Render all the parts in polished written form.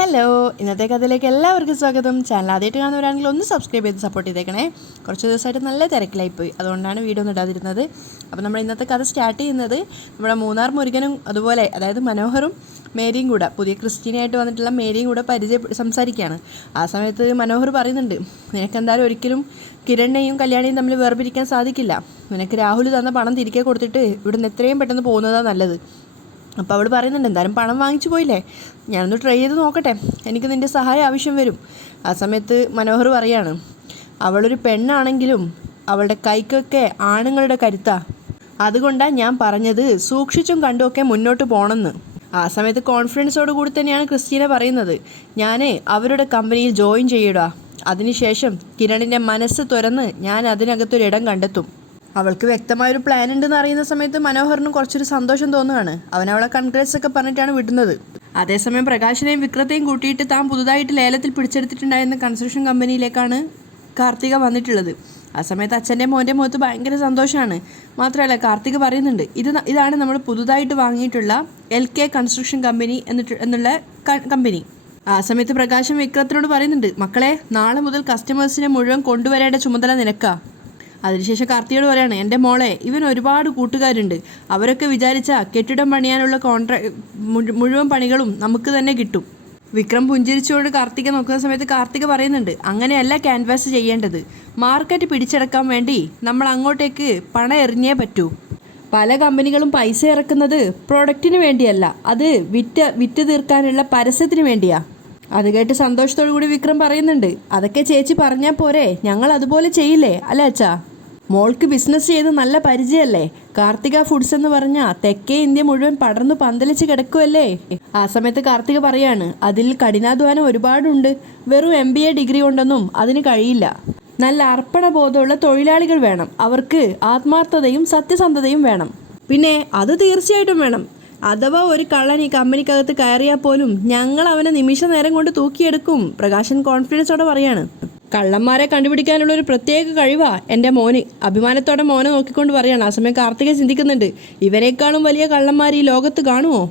Hello, ഇന്നത്തെ കഥയിലേക്ക് എല്ലാവർക്കും സ്വാഗതം. ചാനൽ ആദ്യമായിട്ട് കാണുന്നവരാണെങ്കിൽ ഒന്ന് സബ്സ്ക്രൈബ് ചെയ്ത് സപ്പോർട്ട് ചെയ്തേക്കണേ. കുറച്ച് ദിവസമായിട്ട് നല്ല തിരക്കിലായിപ്പോയി, അതുകൊണ്ടാണ് വീഡിയോ ഒന്നും ഇടാതിരുന്നത്. അപ്പോൾ നമ്മൾ ഇന്നത്തെ കഥ സ്റ്റാർട്ട് ചെയ്യുന്നത് നമ്മുടെ മൂന്നാർ മുരുകനും അതുപോലെ അതായത് മനോഹറും മേരിയും കൂടെ, പുതിയ ക്രിസ്ത്യനായിട്ട് വന്നിട്ടുള്ള മേരിയും കൂടെ സംസാരിക്കുകയാണ്. ആ സമയത്ത് മനോഹർ പറയുന്നുണ്ട്, നിനക്കെന്തായാലും ഒരിക്കലും കിരണിനെയും കല്യാണിയും തമ്മിൽ വേർപിരിക്കാൻ സാധിക്കില്ല. നിനക്ക് രാഹുൽ തന്ന പണം തിരികെ കൊടുത്തിട്ട് ഇവിടുന്ന് എത്രയും പെട്ടെന്ന് പോകുന്നതാണ് നല്ലത്. അപ്പോൾ അവൾ പറയുന്നുണ്ട്, എന്തായാലും പണം വാങ്ങിച്ചു പോയില്ലേ, ഞാനൊന്ന് ട്രൈ ചെയ്ത് നോക്കട്ടെ, എനിക്ക് നിൻ്റെ സഹായം ആവശ്യം വരും. ആ സമയത്ത് മനോഹർ പറയാണ്, അവളൊരു പെണ്ണാണെങ്കിലും അവളുടെ കൈക്കൊക്കെ ആണുങ്ങളുടെ കരുത്താ, അതുകൊണ്ടാണ് ഞാൻ പറഞ്ഞത് സൂക്ഷിച്ചും കണ്ടുമൊക്കെ മുന്നോട്ട് പോകണമെന്ന്. ആ സമയത്ത് കോൺഫിഡൻസോട് കൂടി തന്നെയാണ് ക്രിസ്റ്റീന പറയുന്നത്, ഞാൻ അവരുടെ കമ്പനിയിൽ ജോയിൻ ചെയ്യിടുക, അതിനുശേഷം കിരണിൻ്റെ മനസ്സ് തുറന്ന് ഞാൻ അതിനകത്തൊരിടം കണ്ടെത്തും. അവൾക്ക് വ്യക്തമായൊരു പ്ലാൻ ഉണ്ടെന്ന് അറിയുന്ന സമയത്ത് മനോഹറിനും കുറച്ചൊരു സന്തോഷം തോന്നുകയാണ്. അവളെ കൺഗ്രാറ്റ്സ് ഒക്കെ പറഞ്ഞിട്ടാണ് വിടുന്നത്. അതേസമയം പ്രകാശിനെയും വിക്രത്തെയും കൂട്ടിയിട്ട് താൻ പുതുതായിട്ട് ലേലത്തിൽ പിടിച്ചെടുത്തിട്ടുണ്ടായിരുന്ന കൺസ്ട്രക്ഷൻ കമ്പനിയിലേക്കാണ് കാർത്തിക വന്നിട്ടുള്ളത്. ആ സമയത്ത് അച്ഛൻ്റെ മോൻ്റെ മുഖത്ത് ഭയങ്കര സന്തോഷമാണ്. മാത്രമല്ല കാർത്തിക പറയുന്നുണ്ട്, ഇതാണ് നമ്മൾ പുതുതായിട്ട് വാങ്ങിയിട്ടുള്ള LK കൺസ്ട്രക്ഷൻ കമ്പനി എന്നുള്ള കമ്പനി. ആ സമയത്ത് പ്രകാശം വിക്രത്തിനോട് പറയുന്നുണ്ട്, മക്കളെ, നാളെ മുതൽ കസ്റ്റമേഴ്സിനെ മുഴുവൻ കൊണ്ടുവരേണ്ട ചുമതല നിനക്കാ. അതിനുശേഷം കാർത്തികയോട് പറയാണ്, എൻ്റെ മോളെ, ഇവൻ ഒരുപാട് കൂട്ടുകാരുണ്ട്, അവരൊക്കെ വിചാരിച്ചാൽ കെട്ടിടം പണിയാനുള്ള മുഴുവൻ പണികളും നമുക്ക് തന്നെ കിട്ടും. വിക്രം പുഞ്ചിരിച്ചുകൊണ്ട് കാർത്തിക നോക്കുന്ന സമയത്ത് കാർത്തിക പറയുന്നുണ്ട്, അങ്ങനെയല്ല ക്യാൻവാസ് ചെയ്യേണ്ടത്, മാർക്കറ്റ് പിടിച്ചെടുക്കാൻ വേണ്ടി നമ്മൾ അങ്ങോട്ടേക്ക് പണം എറിഞ്ഞേ പറ്റൂ. പല കമ്പനികളും പൈസ ഇറക്കുന്നത് പ്രൊഡക്റ്റിന് വേണ്ടിയല്ല, അത് വിറ്റ് തീർക്കാനുള്ള പരസ്യത്തിന് വേണ്ടിയാ. അത് കേട്ട് സന്തോഷത്തോടു കൂടി വിക്രം പറയുന്നുണ്ട്, അതൊക്കെ ചേച്ചി പറഞ്ഞാൽ പോരെ, ഞങ്ങൾ അതുപോലെ ചെയ്യില്ലേ അല്ലേ അച്ഛാ? മോൾക്ക് ബിസിനസ് ചെയ്ത് നല്ല പരിചയമല്ലേ? കാർത്തിക ഫുഡ്സ് എന്ന് പറഞ്ഞാൽ തെക്കേ ഇന്ത്യ മുഴുവൻ പടർന്നു പന്തലിച്ച് കിടക്കുമല്ലേ? ആ സമയത്ത് കാർത്തിക പറയാണ്, അതിൽ കഠിനാധ്വാനം ഒരുപാടുണ്ട്, വെറും MBA ഡിഗ്രി കൊണ്ടൊന്നും അതിന് കഴിയില്ല. നല്ല അർപ്പണ ബോധമുള്ള തൊഴിലാളികൾ വേണം, അവർക്ക് ആത്മാർത്ഥതയും സത്യസന്ധതയും വേണം. പിന്നെ അത് തീർച്ചയായിട്ടും വേണം. അഥവാ ഒരു കള്ളൻ ഈ കമ്പനിക്കകത്ത് കയറിയാൽ പോലും ഞങ്ങൾ അവനെ നിമിഷ നേരം കൊണ്ട് തൂക്കിയെടുക്കും. പ്രകാശൻ കോൺഫിഡൻസോടെ പറയാണ്, കള്ളന്മാരെ കണ്ടുപിടിക്കാനുള്ള ഒരു പ്രത്യേക കഴിവാ എൻ്റെ മോന്. അഭിമാനത്തോടെ മോനെ നോക്കിക്കൊണ്ട് പറയാണ്. ആ സമയം കാർത്തിക ചിന്തിക്കുന്നുണ്ട്, ഇവനേക്കാളും വലിയ കള്ളന്മാർ ഈ ലോകത്ത് കാണുമോ?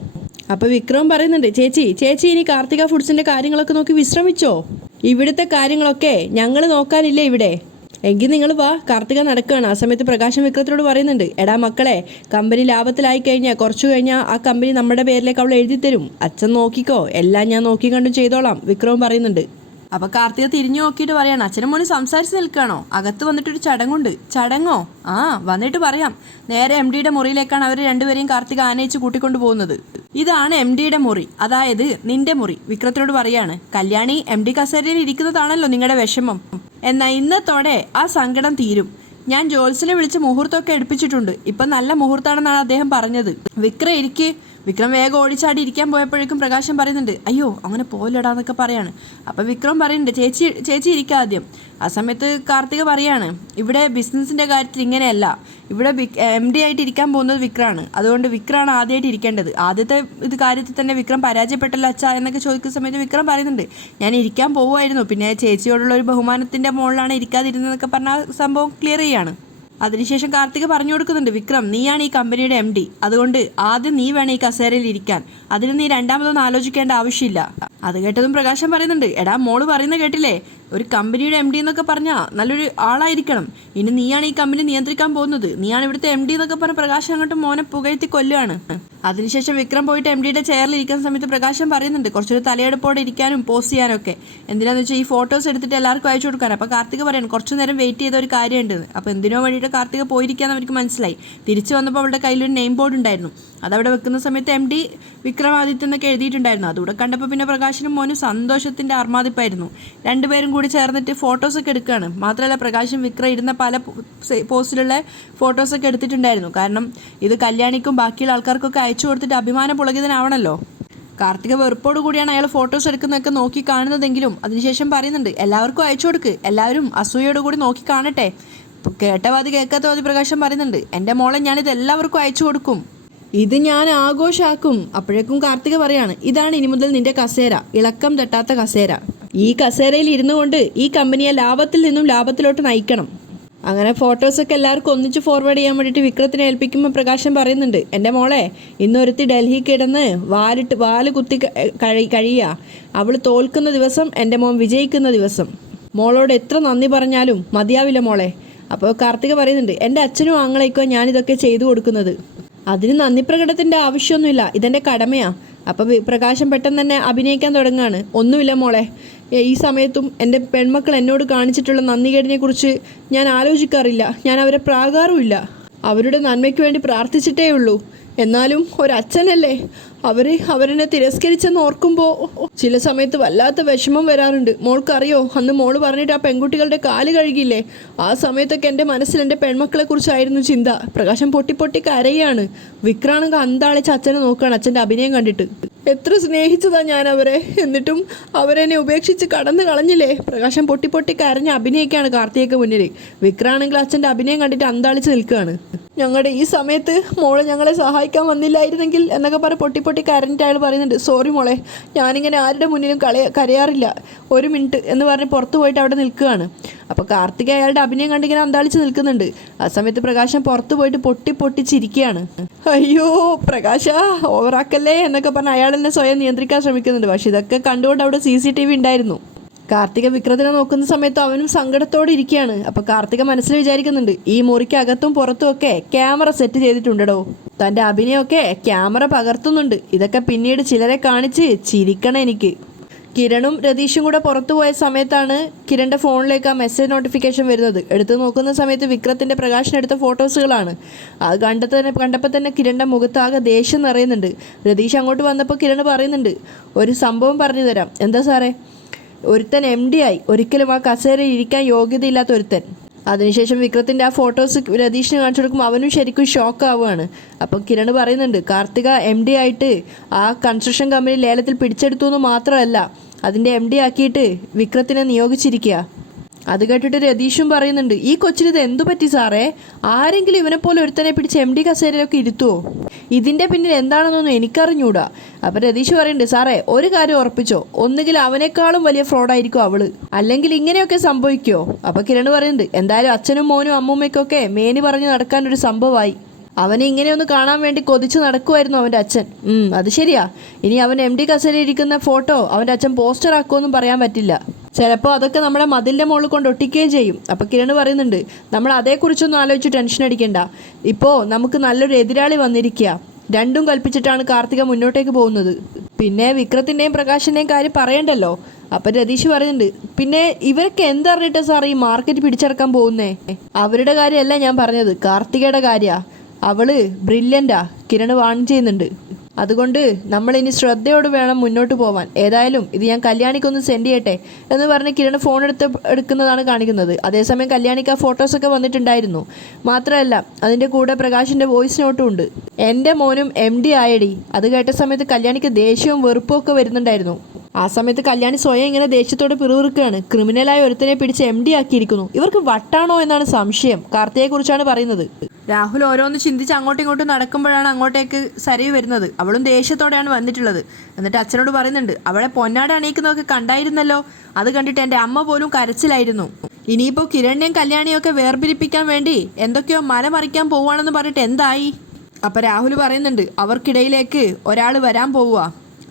അപ്പോൾ വിക്രം പറയുന്നുണ്ട്, ചേച്ചി ഇനി കാർത്തിക ഫുഡ്സിൻ്റെ കാര്യങ്ങളൊക്കെ നോക്കി വിശ്രമിച്ചോ, ഇവിടുത്തെ കാര്യങ്ങളൊക്കെ ഞങ്ങൾ നോക്കാനില്ലേ ഇവിടെ, എങ്കിൽ നിങ്ങൾ വാ. കാർത്തിക നടക്കുകയാണ്. ആ സമയത്ത് പ്രകാശം വിക്രത്തിനോട് പറയുന്നുണ്ട്, എടാ മക്കളെ, കമ്പനി ലാഭത്തിലായി കഴിഞ്ഞാൽ കുറച്ചു കഴിഞ്ഞാൽ ആ കമ്പനി നമ്മുടെ പേരിലേക്ക് അവൾ എഴുതി തരും, അച്ഛൻ നോക്കിക്കോ, എല്ലാം ഞാൻ നോക്കി കണ്ടും ചെയ്തോളാം, വിക്രവും പറയുന്നുണ്ട്. അപ്പോൾ കാർത്തിക തിരിഞ്ഞു നോക്കിയിട്ട് പറയാണ്, അച്ഛനും മോനും സംസാരിച്ച് നിൽക്കുകയാണോ? അകത്ത് വന്നിട്ടൊരു ചടങ്ങുണ്ട്. ചടങ്ങോ? ആ, വന്നിട്ട് പറയാം. നേരെ MDയുടെ മുറിയിലേക്കാണ് അവർ രണ്ടുപേരെയും കാർത്തിക ആനയിച്ച് കൂട്ടിക്കൊണ്ടു പോകുന്നത്. ഇതാണ് MDയുടെ മുറി, അതായത് നിന്റെ മുറി. വിക്രത്തിനോട് പറയാണ്, കല്യാണി MD കസേരയിൽ ഇരിക്കുന്നതാണല്ലോ നിങ്ങളുടെ വിഷമം, എന്നാൽ ഇന്നത്തോടെ ആ സങ്കടം തീരും. ഞാൻ ജോത്സ്യനെ വിളിച്ച് മുഹൂർത്തമൊക്കെ എടുപ്പിച്ചിട്ടുണ്ട്, ഇപ്പം നല്ല മുഹൂർത്തമാണെന്നാണ് അദ്ദേഹം പറഞ്ഞത്. വിക്രം വേഗം ഓടിച്ചാടി ഇരിക്കാൻ പോയപ്പോഴേക്കും പ്രകാശം പറയുന്നുണ്ട്, അയ്യോ അങ്ങനെ പോലെടാന്നൊക്കെ പറയാണ്. അപ്പം വിക്രം പറയുന്നുണ്ട്, ചേച്ചി ഇരിക്കാദ്യം. ആ സമയത്ത് കാർത്തിക പറയാണ്, ഇവിടെ ബിസിനസ്സിൻ്റെ കാര്യത്തിൽ ഇങ്ങനെയല്ല, ഇവിടെ MD ആയിട്ട് ഇരിക്കാൻ പോകുന്നത് വിക്രമാണ്, അതുകൊണ്ട് വിക്രമാണ് ആദ്യമായിട്ട് ഇരിക്കേണ്ടത്. ആദ്യത്തെ കാര്യത്തിൽ തന്നെ വിക്രം പരാജയപ്പെട്ടല്ലോ അച്ഛാ എന്നൊക്കെ ചോദിക്കുന്ന സമയത്ത് വിക്രം പറയുന്നുണ്ട്, ഞാൻ ഇരിക്കാൻ പോവുമായിരുന്നു, പിന്നെ ചേച്ചിയോടുള്ള ഒരു ബഹുമാനത്തിൻ്റെ മുകളിലാണ് ഇരിക്കാതിരുന്നതെന്നൊക്കെ പറഞ്ഞ സംഭവം ക്ലിയർ ചെയ്യാണ്. അതിനുശേഷം കാർത്തിക പറഞ്ഞു കൊടുക്കുന്നുണ്ട്, വിക്രം, നീയാണ് ഈ കമ്പനിയുടെ MD, അതുകൊണ്ട് ആദ്യം നീ വേണം ഈ കസേരയിൽ ഇരിക്കാൻ, അതിന് നീ രണ്ടാമതൊന്നും ആലോചിക്കേണ്ട ആവശ്യമില്ല. അത് കേട്ടതും പ്രകാശം പറയുന്നുണ്ട്, എടാ മോള് പറയുന്ന കേട്ടില്ലേ, ഒരു കമ്പനിയുടെ MD എന്നൊക്കെ പറഞ്ഞാൽ നല്ലൊരു ആളായിരിക്കണം, ഇനി നീയാണ് ഈ കമ്പനി നിയന്ത്രിക്കാൻ പോകുന്നത്, നീയാണ് ഇവിടുത്തെ MD എന്നൊക്കെ പറഞ്ഞ് പ്രകാശം അങ്ങോട്ട് മോനെ പുകഴ്ത്തി കൊല്ലുകയാണ്. അതിനുശേഷം വിക്രം പോയിട്ട് MDയുടെ ചെയറിൽ ഇരിക്കുന്ന സമയത്ത് പ്രകാശം പറയുന്നുണ്ട്, കുറച്ചൊരു തലയെടുപ്പോടെ ഇരിക്കാനും പോസ്റ്റ് ചെയ്യാനൊക്കെ. എന്തിനാന്ന് വെച്ചാൽ ഈ ഫോട്ടോസ് എടുത്തിട്ട് എല്ലാവർക്കും അയച്ചു കൊടുക്കാൻ. അപ്പോൾ കാർത്തിക പറയണം, കുറച്ചു നേരം വെയിറ്റ് ചെയ്ത ഒരു കാര്യമുണ്ട്. അപ്പോൾ എന്തിനോ വേണ്ടിയിട്ട് കാർത്തിക പോയിരിക്കാന്ന് അവർക്ക് മനസ്സിലായി. തിരിച്ചു വന്നപ്പോൾ അവളുടെ കയ്യിലൊരു നെയിം ബോർഡ് ഉണ്ടായിരുന്നു. അതവിടെ വെക്കുന്ന സമയത്ത് MD വിക്രമാദിത്യ എന്നൊക്കെ എഴുതിയിട്ടുണ്ടായിരുന്നു. അതുകൂടെ കണ്ടപ്പോൾ പിന്നെ പ്രകാശനും മോനും സന്തോഷത്തിൻ്റെ അർമാദിപ്പായിരുന്നു. രണ്ടുപേരും കൂടി ചേർന്നിട്ട് ഫോട്ടോസൊക്കെ എടുക്കുകയാണ്. മാത്രമല്ല പ്രകാശും വിക്രം ഇരുന്ന പല പോസ്റ്റിലുള്ള ഫോട്ടോസൊക്കെ എടുത്തിട്ടുണ്ടായിരുന്നു. കാരണം ഇത് കല്യാണിക്കും ബാക്കിയുള്ള ആൾക്കാർക്കൊക്കെ അയച്ചു കൊടുത്തിട്ട് അഭിമാന പുളകിതനാവണമല്ലോ. കാർത്തിക വെറുപ്പോട് കൂടിയാണ് അയാൾ ഫോട്ടോസ് എടുക്കുന്നതൊക്കെ നോക്കി കാണുന്നതെങ്കിലും അതിനുശേഷം പറയുന്നുണ്ട്, എല്ലാവർക്കും അയച്ചു കൊടുക്ക്, എല്ലാവരും അസൂയോട് കൂടി നോക്കി കാണട്ടെ. കേട്ടവാതി കേൾക്കാത്തവാതി പ്രകാശം പറയുന്നുണ്ട്, എൻ്റെ മോളെ ഞാനിത് എല്ലാവർക്കും അയച്ചു കൊടുക്കും, ഇത് ഞാൻ ആഘോഷാക്കും. അപ്പോഴേക്കും കാർത്തിക പറയാണ്, ഇതാണ് ഇനി മുതൽ നിന്റെ കസേര, ഇളക്കം തട്ടാത്ത കസേര. ഈ കസേരയിൽ ഇരുന്നു കൊണ്ട് ഈ കമ്പനിയെ ലാഭത്തിൽ നിന്നും ലാഭത്തിലോട്ട് നയിക്കണം. അങ്ങനെ ഫോട്ടോസൊക്കെ എല്ലാവർക്കും ഒന്നിച്ച് ഫോർവേഡ് ചെയ്യാൻ വേണ്ടിയിട്ട് വിക്രത്തിനെ ഏൽപ്പിക്കുമ്പോൾ പ്രകാശൻ പറയുന്നുണ്ട്, എൻ്റെ മോളെ ഇന്നൊരുത്തി ഡൽഹി കിടന്ന് വാല് കുത്തി കഴിയുക. അവൾ തോൽക്കുന്ന ദിവസം എൻ്റെ മോൻ വിജയിക്കുന്ന ദിവസം. മോളോട് എത്ര നന്ദി പറഞ്ഞാലും മതിയാവില്ല മോളെ. അപ്പോൾ കാർത്തിക പറയുന്നുണ്ട്, എൻ്റെ അച്ഛനും ആങ്ങളേക്കോ ഞാനിതൊക്കെ ചെയ്തു കൊടുക്കുന്നത്. അതിന് നന്ദി പ്രകടനത്തിൻ്റെ ആവശ്യമൊന്നുമില്ല, ഇതെൻ്റെ കടമയാണ്. അപ്പോൾ പ്രകാശം പെട്ടെന്ന് തന്നെ അഭിനയിക്കാൻ തുടങ്ങുകയാണ്. ഒന്നുമില്ല മോളെ, ഈ സമയത്തും എൻ്റെ പെൺമക്കൾ എന്നോട് കാണിച്ചിട്ടുള്ള നന്ദികേടിനെക്കുറിച്ച് ഞാൻ ആലോചിക്കാറില്ല. ഞാൻ അവരെ പ്രാകാറുമില്ല. അവരുടെ നന്മയ്ക്ക് വേണ്ടി പ്രാർത്ഥിച്ചിട്ടേ ഉള്ളൂ. എന്നാലും ഒരച്ഛനല്ലേ, അവരെന്നെ തിരസ്കരിച്ചെന്ന് ഓർക്കുമ്പോൾ ചില സമയത്ത് വല്ലാത്ത വിഷമം വരാറുണ്ട്. മോൾക്കറിയോ, അന്ന് മോള് പറഞ്ഞിട്ട് ആ പെൺകുട്ടികളുടെ കാല് കഴുകിയില്ലേ, ആ സമയത്തൊക്കെ എൻ്റെ മനസ്സിൽ എൻ്റെ പെൺമക്കളെക്കുറിച്ചായിരുന്നു ചിന്ത. പ്രകാശം പൊട്ടി കരയാണ്. വിക്രാണെങ്കിൽ അന്താളിച്ച് അച്ഛനെ നോക്കുകയാണ് അച്ഛൻ്റെ അഭിനയം കണ്ടിട്ട്. എത്ര സ്നേഹിച്ചതാ ഞാൻ അവരെ, എന്നിട്ടും അവരെന്നെ ഉപേക്ഷിച്ച് കടന്നു കളഞ്ഞില്ലേ. പ്രകാശം പൊട്ടി കരഞ്ഞ് അഭിനയിക്കുകയാണ് കാർത്തികയ്ക്ക് മുന്നിൽ. വിക്രാണെങ്കിൽ അച്ഛൻ്റെ അഭിനയം കണ്ടിട്ട് അന്താളിച്ച് നിൽക്കുകയാണ്. ഞങ്ങളുടെ ഈ സമയത്ത് മോളെ ഞങ്ങളെ സഹായിക്കാൻ വന്നില്ലായിരുന്നെങ്കിൽ എന്നൊക്കെ പറഞ്ഞ് പൊട്ടി കരഞ്ഞിട്ട് അയാൾ പറയുന്നുണ്ട്, സോറി മോളെ, ഞാനിങ്ങനെ ആരുടെ മുന്നിലും കരയാറില്ല, ഒരു മിനിറ്റ് എന്ന് പറഞ്ഞ് പുറത്ത് പോയിട്ട് അവിടെ നിൽക്കുകയാണ്. അപ്പോൾ കാർത്തിക അയാളുടെ അഭിനയം കണ്ടിങ്ങനെ അന്താളിച്ച് നിൽക്കുന്നുണ്ട്. ആ സമയത്ത് പ്രകാശം പുറത്ത് പോയിട്ട് പൊട്ടിച്ചിരിക്കുകയാണ്. അയ്യോ പ്രകാശ, ഓവറാക്കല്ലേ എന്നൊക്കെ പറഞ്ഞ് അയാൾ എന്നെ സ്വയം നിയന്ത്രിക്കാൻ ശ്രമിക്കുന്നുണ്ട്. പക്ഷെ ഇതൊക്കെ കണ്ടുകൊണ്ട് അവിടെ CCTV ഉണ്ടായിരുന്നു. കാർത്തിക വിക്രത്തിനെ നോക്കുന്ന സമയത്ത് അവനും സങ്കടത്തോടെ ഇരിക്കുകയാണ്. അപ്പോൾ കാർത്തിക മനസ്സിൽ വിചാരിക്കുന്നുണ്ട്, ഈ മുറിക്ക് അകത്തും പുറത്തും ഒക്കെ ക്യാമറ സെറ്റ് ചെയ്തിട്ടുണ്ടോ, തൻ്റെ അഭിനയമൊക്കെ ക്യാമറ പകർത്തുന്നുണ്ട്. ഇതൊക്കെ പിന്നീട് ചിലരെ കാണിച്ച് ചിരിക്കണം എനിക്ക്. കിരണും രതീഷും കൂടെ പുറത്തു പോയ സമയത്താണ് കിരണിൻ്റെ ഫോണിലേക്ക് ആ മെസ്സേജ് നോട്ടിഫിക്കേഷൻ വരുന്നത്. എടുത്ത് നോക്കുന്ന സമയത്ത് വിക്രത്തിൻ്റെ പ്രകാശനെടുത്ത ഫോട്ടോസുകളാണ്. അത് കണ്ടപ്പോൾ തന്നെ കിരണിൻ്റെ മുഖത്താകെ ദേഷ്യം നിറയുന്നുണ്ട്. രതീഷ് അങ്ങോട്ട് വന്നപ്പോൾ കിരൺ പറയുന്നുണ്ട്, ഒരു സംഭവം പറഞ്ഞു തരാം. എന്താ സാറേ? ഒരുത്തൻ MD ആയി, ഒരിക്കലും ആ കസേരയിൽ ഇരിക്കാൻ യോഗ്യതയില്ലാത്ത ഒരുത്തൻ. അതിനുശേഷം വിക്രത്തിൻ്റെ ആ ഫോട്ടോസ് രതീഷിന് കാണിച്ചു കൊടുക്കുമ്പോൾ അവനും ശരിക്കും ഷോക്ക് ആവുകയാണ്. അപ്പം കിരൺ പറയുന്നുണ്ട്, കാർത്തിക MD ആയിട്ട് ആ കൺസ്ട്രക്ഷൻ കമ്പനി ലേലത്തിൽ പിടിച്ചെടുത്തു എന്ന് മാത്രമല്ല, അതിൻ്റെ MD ആക്കിയിട്ട് വിക്രത്തിനെ നിയോഗിച്ചിരിക്കുക. അത് കേട്ടിട്ട് രതീഷും പറയുന്നുണ്ട്, ഈ കൊച്ചിന് ഇത് എന്തു പറ്റി സാറേ? ആരെങ്കിലും ഇവനെപ്പോലെ ഒരുത്തനെ പിടിച്ച് MD കസേരയിലൊക്കെ ഇരുത്തുമോ? ഇതിൻ്റെ പിന്നിൽ എന്താണെന്നൊന്നും എനിക്കറിഞ്ഞൂടാ. അപ്പം രതീഷ് പറയുന്നുണ്ട്, സാറേ ഒരു കാര്യം ഉറപ്പിച്ചോ, ഒന്നുകിൽ അവനേക്കാളും വലിയ ഫ്രോഡായിരിക്കും അവള്, അല്ലെങ്കിൽ ഇങ്ങനെയൊക്കെ സംഭവിക്കുമോ? അപ്പം കിരൺ പറയുന്നുണ്ട്, എന്തായാലും അച്ഛനും മോനും അമ്മൂമ്മയ്ക്കൊക്കെ മേനി പറഞ്ഞ് നടക്കാനൊരു സംഭവമായി. അവനെ ഇങ്ങനെയൊന്ന് കാണാൻ വേണ്ടി കൊതിച്ച് നടക്കുമായിരുന്നു അവൻ്റെ അച്ഛൻ. അത് ശരിയാ. ഇനി അവൻ MD കസേരയിൽ ഇരിക്കുന്ന ഫോട്ടോ അവൻ്റെ അച്ഛൻ പോസ്റ്റർ ആക്കുമെന്നും പറയാൻ പറ്റില്ല. ചിലപ്പോൾ അതൊക്കെ നമ്മുടെ മതിലിൻ്റെ മുകളിൽ കൊണ്ട് ഒട്ടിക്കുകയും ചെയ്യും. അപ്പോൾ കിരൺ പറയുന്നുണ്ട്, നമ്മൾ അതേക്കുറിച്ചൊന്നും ആലോചിച്ച് ടെൻഷൻ അടിക്കേണ്ട. ഇപ്പോൾ നമുക്ക് നല്ലൊരു എതിരാളി വന്നിരിക്കുക. രണ്ടും കൽപ്പിച്ചിട്ടാണ് കാർത്തിക മുന്നോട്ടേക്ക് പോകുന്നത്. പിന്നെ വിക്രത്തിൻ്റെയും പ്രകാശിൻ്റെയും കാര്യം പറയണ്ടല്ലോ. അപ്പം രതീഷ് പറയുന്നുണ്ട്, പിന്നെ ഇവരൊക്കെ എന്തറിഞ്ഞിട്ടാ സാർ ഈ മാർക്കറ്റ് പിടിച്ചെടുക്കാൻ പോകുന്നേ? അവരുടെ കാര്യമല്ല ഞാൻ പറഞ്ഞത്, കാർത്തികയുടെ കാര്യമാണ്. അവള് ബ്രില്യൻ്റാ, കിരൺ വാൺ ചെയ്യുന്നുണ്ട്. അതുകൊണ്ട് നമ്മളിനി ശ്രദ്ധയോട് വേണം മുന്നോട്ട് പോവാൻ. ഏതായാലും ഇത് ഞാൻ കല്യാണിക്കൊന്ന് സെൻഡ് ചെയ്യട്ടെ എന്ന് പറഞ്ഞ് കിരൺ ഫോൺ എടുക്കുന്നതാണ് കാണിക്കുന്നത്. അതേസമയം കല്യാണിക്ക് ആ ഫോട്ടോസൊക്കെ വന്നിട്ടുണ്ടായിരുന്നു. മാത്രമല്ല അതിൻ്റെ കൂടെ പ്രകാശിൻ്റെ വോയിസ് നോട്ടും ഉണ്ട്. എൻ്റെ മോനും MD ആയടി. അത് കേട്ട സമയത്ത് കല്യാണിക്ക് ദേഷ്യവും വെറുപ്പും ഒക്കെ വരുന്നുണ്ടായിരുന്നു. ആ സമയത്ത് കല്യാണി സ്വയം ഇങ്ങനെ ദേഷ്യത്തോടെ പിറുപിറുക്കുകയാണ്. ക്രിമിനലായ ഒരുത്തനെ പിടിച്ച് MD ആക്കിയിരിക്കുന്നു. ഇവർക്ക് വട്ടാണോ എന്നാണ് സംശയം. കാർത്തികയെക്കുറിച്ചാണ് പറയുന്നത്. രാഹുൽ ഓരോന്ന് ചിന്തിച്ച് അങ്ങോട്ടും ഇങ്ങോട്ടും നടക്കുമ്പോഴാണ് അങ്ങോട്ടേക്ക് സരയു വരുന്നത്. അവളും ദേഷ്യത്തോടെയാണ് വന്നിട്ടുള്ളത്. എന്നിട്ട് അച്ഛനോട് പറയുന്നുണ്ട്, അവളെ പൊന്നാട അണിയിക്കുന്നതൊക്കെ കണ്ടായിരുന്നല്ലോ, അത് കണ്ടിട്ട് എൻ്റെ അമ്മ പോലും കരച്ചിലായിരുന്നു. ഇനിയിപ്പോൾ കിരണിനെയും കല്യാണിയും ഒക്കെ വേർപിരിപ്പിക്കാൻ വേണ്ടി എന്തൊക്കെയോ മലമറിക്കാൻ പോവുകയാണെന്ന് പറഞ്ഞിട്ട് എന്തായി? അപ്പം രാഹുൽ പറയുന്നുണ്ട്, അവർക്കിടയിലേക്ക് ഒരാൾ വരാൻ പോവുക.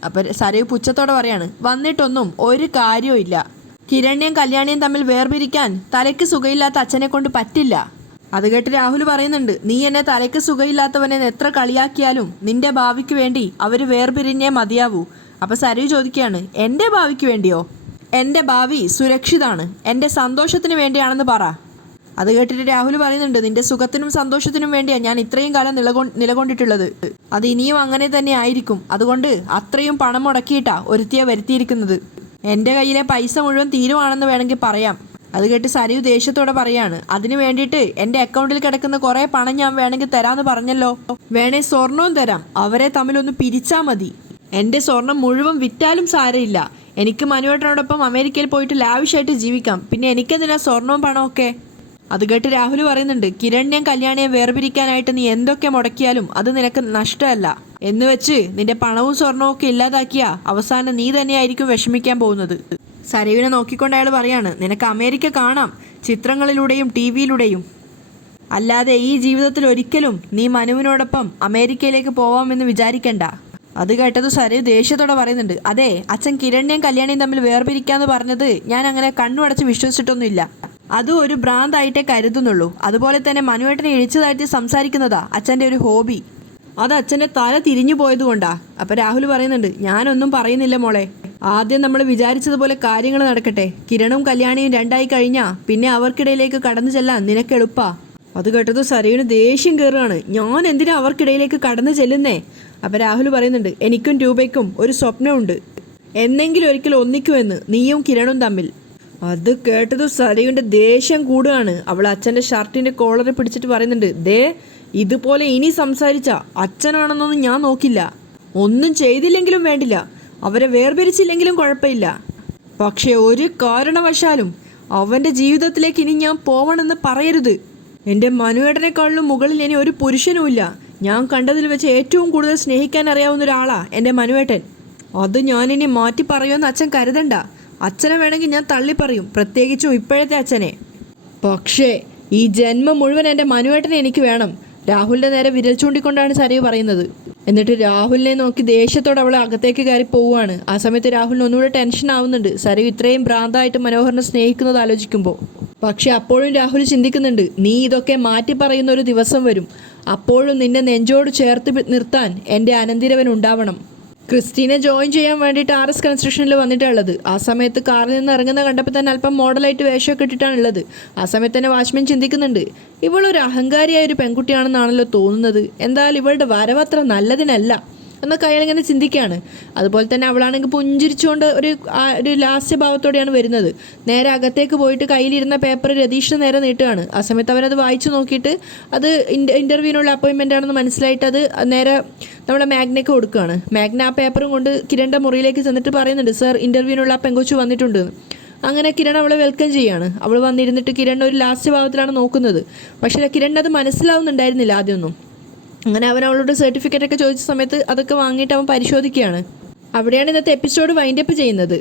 അപ്പം സരയു പുച്ഛത്തോടെ പറയാണ്, വന്നിട്ടൊന്നും ഒരു കാര്യവും ഇല്ല. കിരണിനെയും കല്യാണിയും തമ്മിൽ വേർപിരിക്കാൻ തലയ്ക്ക് സുഖമില്ലാത്ത അച്ഛനെ കൊണ്ട് പറ്റില്ല. അത് കേട്ട് രാഹുൽ പറയുന്നുണ്ട്, നീ എന്നെ തലയ്ക്ക് സുഖമില്ലാത്തവനെ എത്ര കളിയാക്കിയാലും നിന്റെ ഭാവിക്ക് വേണ്ടി അവർ വേർപിരിഞ്ഞേ മതിയാവൂ. അപ്പം സരയു ചോദിക്കുകയാണ്, എൻ്റെ ഭാവിക്ക് വേണ്ടിയോ? എൻ്റെ ഭാവി സുരക്ഷിതാണ്, എൻ്റെ സന്തോഷത്തിന് വേണ്ടിയാണെന്ന് പറ. അത് കേട്ടിട്ട് രാഹുൽ പറയുന്നുണ്ട്, നിന്റെ സുഖത്തിനും സന്തോഷത്തിനും വേണ്ടിയാണ് ഞാൻ ഇത്രയും കാലം നിലകൊണ്ടിട്ടുള്ളത്. അത് ഇനിയും അങ്ങനെ തന്നെ ആയിരിക്കും. അതുകൊണ്ട് അത്രയും പണം മുടക്കിയിട്ടാ ഒരുത്തിയെ വരുത്തിയിരിക്കുന്നത്. എൻ്റെ കയ്യിലെ പൈസ മുഴുവൻ തീരുവാണെന്ന് വേണമെങ്കിൽ പറയാം. അത് കേട്ട് സരയു ദേഷ്യത്തോടെ പറയാണ്, അതിന് വേണ്ടിയിട്ട് എൻ്റെ അക്കൗണ്ടിൽ കിടക്കുന്ന കുറേ പണം ഞാൻ വേണമെങ്കിൽ തരാമെന്ന് പറഞ്ഞല്ലോ. വേണേ സ്വർണവും തരാം, അവരെ തമ്മിലൊന്ന് പിരിച്ചാൽ മതി. എൻ്റെ സ്വർണം മുഴുവൻ വിറ്റാലും സാരമില്ല. എനിക്ക് മനുവേട്ടനോടൊപ്പം അമേരിക്കയിൽ പോയിട്ട് ലാവിഷായിട്ട് ജീവിക്കാം. പിന്നെ എനിക്കെന്തിനാ സ്വർണവും പണമൊക്കെ? അത് കേട്ട് രാഹുൽ പറയുന്നുണ്ട്, കിരണിനെയും കല്യാണിയെയും വേർപിരിക്കാനായിട്ട് നീ എന്തൊക്കെ മുടക്കിയാലും അത് നിനക്ക് നഷ്ടമല്ല. എന്ന് വെച്ച് നിന്റെ പണവും സ്വർണവും ഒക്കെ ഇല്ലാതാക്കിയ അവസാനം നീ തന്നെയായിരിക്കും വിഷമിക്കാൻ പോകുന്നത്. സരയുവിനെ നോക്കിക്കൊണ്ട് അയാൾ പറയാണ്, നിനക്ക് അമേരിക്ക കാണാം, ചിത്രങ്ങളിലൂടെയും TV യിലൂടെയും. അല്ലാതെ ഈ ജീവിതത്തിൽ ഒരിക്കലും നീ മനുവിനോടൊപ്പം അമേരിക്കയിലേക്ക് പോവാമെന്ന് വിചാരിക്കണ്ട. അത് കേട്ടത് സരയു ദേഷ്യത്തോടെ പറയുന്നുണ്ട്, അതെ അച്ഛൻ കിരണിനെയും കല്യാണിയും തമ്മിൽ വേർപിരിക്കാന്ന് പറഞ്ഞത് ഞാൻ അങ്ങനെ കണ്ണുടച്ച് വിശ്വസിച്ചിട്ടൊന്നുമില്ല. അതും ഒരു ഭ്രാന്തായിട്ടേ കരുതുന്നുള്ളൂ. അതുപോലെ തന്നെ മനുവേട്ടനെ ഇഴിച്ചതായിട്ട് സംസാരിക്കുന്നതാ അച്ഛൻ്റെ ഒരു ഹോബി. അത് അച്ഛൻ്റെ തല തിരിഞ്ഞു പോയതുകൊണ്ടാ. അപ്പം രാഹുൽ പറയുന്നുണ്ട്, ഞാനൊന്നും പറയുന്നില്ല മോളെ. ആദ്യം നമ്മൾ വിചാരിച്ചതുപോലെ കാര്യങ്ങൾ നടക്കട്ടെ. കിരണും കല്യാണിയും രണ്ടായി കഴിഞ്ഞാ പിന്നെ അവർക്കിടയിലേക്ക് കടന്നു ചെല്ലാൻ നിനക്ക് എളുപ്പാ. അത് കേട്ടത് സരയുന് ദേഷ്യം കയറുകയാണ്. ഞാൻ എന്തിനാ അവർക്കിടയിലേക്ക് കടന്നു ചെല്ലുന്നേ? അപ്പം രാഹുൽ പറയുന്നുണ്ട്, എനിക്കും രൂപയ്ക്കും ഒരു സ്വപ്നമുണ്ട്, എന്നെങ്കിലും ഒരിക്കലും ഒന്നിക്കുമെന്ന് നീയും കിരണും തമ്മിൽ. അത് കേട്ടത് സരയുടെ ദേഷ്യം കൂടുകയാണ്. അവൾ അച്ഛൻ്റെ ഷർട്ടിൻ്റെ കോളറിൽ പിടിച്ചിട്ട് പറയുന്നുണ്ട്, ദേ ഇതുപോലെ ഇനി സംസാരിച്ച അച്ഛനാണെന്നൊന്നും ഞാൻ നോക്കില്ല. ഒന്നും ചെയ്തില്ലെങ്കിലും വേണ്ടില്ല, അവരെ വേർപിരിച്ചില്ലെങ്കിലും കുഴപ്പമില്ല. പക്ഷെ ഒരു കാരണവശാലും അവൻ്റെ ജീവിതത്തിലേക്ക് ഇനി ഞാൻ പോവണമെന്ന് പറയരുത്. എൻ്റെ മനുവേട്ടനേക്കാളിലും മുകളിൽ ഇനി ഒരു പുരുഷനുമില്ല. ഞാൻ കണ്ടതിൽ വെച്ച് ഏറ്റവും കൂടുതൽ സ്നേഹിക്കാൻ അറിയാവുന്ന ഒരാളാ എൻ്റെ മനുവേട്ടൻ. അത് ഞാനിനി മാറ്റി പറയുമെന്ന് അച്ഛൻ കരുതണ്ട. അച്ഛനെ വേണമെങ്കിൽ ഞാൻ തള്ളിപ്പറയും, പ്രത്യേകിച്ചും ഇപ്പോഴത്തെ അച്ഛനെ. പക്ഷേ ഈ ജന്മം മുഴുവൻ എൻ്റെ മനുവേട്ടനെ എനിക്ക് വേണം. രാഹുലിൻ്റെ നേരെ വിരൽ ചൂണ്ടിക്കൊണ്ടാണ് സരയു പറയുന്നത്. എന്നിട്ട് രാഹുലിനെ നോക്കി ദേഷ്യത്തോടെ അവൾ അകത്തേക്ക് കയറി പോവുകയാണ്. ആ സമയത്ത് രാഹുലിന് ഒന്നുകൂടെ ടെൻഷൻ ആവുന്നുണ്ട്, സരയു ഇത്രയും ഭ്രാന്തായിട്ട് മനോഹറിനെ സ്നേഹിക്കുന്നത് ആലോചിക്കുമ്പോൾ. പക്ഷെ അപ്പോഴും രാഹുൽ ചിന്തിക്കുന്നുണ്ട്, നീ ഇതൊക്കെ മാറ്റി പറയുന്ന ഒരു ദിവസം വരും. അപ്പോഴും നിന്നെ നെഞ്ചോട് ചേർത്ത് നിർത്താൻ എൻ്റെ അനന്തിരവൻ ഉണ്ടാവണം. ക്രിസ്റ്റീനെ ജോയിൻ ചെയ്യാൻ വേണ്ടിയിട്ട് RS കൺസ്ട്രക്ഷനിൽ വന്നിട്ടുള്ളത്. ആ സമയത്ത് കാറിൽ നിന്ന് ഇറങ്ങുന്ന കണ്ടപ്പോൾ തന്നെ അല്പം മോഡലായിട്ട് വേഷമൊക്കെ ഇട്ടിട്ടാണുള്ളത്. ആ സമയത്ത് തന്നെ വാച്ച്മാൻ ചിന്തിക്കുന്നുണ്ട്, ഇവളൊരു അഹങ്കാരിയായ ഒരു പെൺകുട്ടിയാണെന്നാണല്ലോ തോന്നുന്നത്. എന്തായാലും ഇവളുടെ വരവത്ര നല്ലതിനല്ല എന്നൊക്കെ അയാളിങ്ങനെ ചിന്തിക്കുകയാണ്. അതുപോലെ തന്നെ അവളാണെങ്കിൽ പുഞ്ചിരിച്ചുകൊണ്ട് ഒരു ലാസ്യ ഭാവത്തോടെയാണ് വരുന്നത്. നേരെ അകത്തേക്ക് പോയിട്ട് കയ്യിലിരുന്ന പേപ്പർ രതീഷിന് നേരെ നീട്ടുകയാണ്. ആ സമയത്ത് അവരത് വായിച്ചു നോക്കിയിട്ട് അത് ഇൻ്റർവ്യൂവിനുള്ള അപ്പോയിൻമെൻ്റ് ആണെന്ന് മനസ്സിലായിട്ട് അത് നേരെ നമ്മുടെ മാഗ്നയ്ക്ക് കൊടുക്കുകയാണ്. മാഗ്ന ആ പേപ്പറും കൊണ്ട് കിരണിൻ്റെ മുറിയിലേക്ക് ചെന്നിട്ട് പറയുന്നുണ്ട്, സർ ഇൻ്റർവ്യൂവിനുള്ള ആ പെങ്കൊച്ചു വന്നിട്ടുണ്ട്. അങ്ങനെ കിരൺ അവളെ വെൽക്കം ചെയ്യാണ്. അവൾ വന്നിരുന്നിട്ട് കിരൺ ഒരു ലാസ്യ ഭാവത്തിലാണ് നോക്കുന്നത്. പക്ഷേ കിരണിന് അത് മനസ്സിലാവുന്നുണ്ടായിരുന്നില്ല ആദ്യമൊന്നും. അങ്ങനെ അവൻ അവളോട് സർട്ടിഫിക്കറ്റ് ഒക്കെ ചോദിച്ച സമയത്ത് അതൊക്കെ വാങ്ങിയിട്ട് അവൻ പരിശോധിക്കുകയാണ്. അവിടെയാണ് ഇന്നത്തെ എപ്പിസോഡ് വൈൻഡപ്പ് ചെയ്യുന്നത്.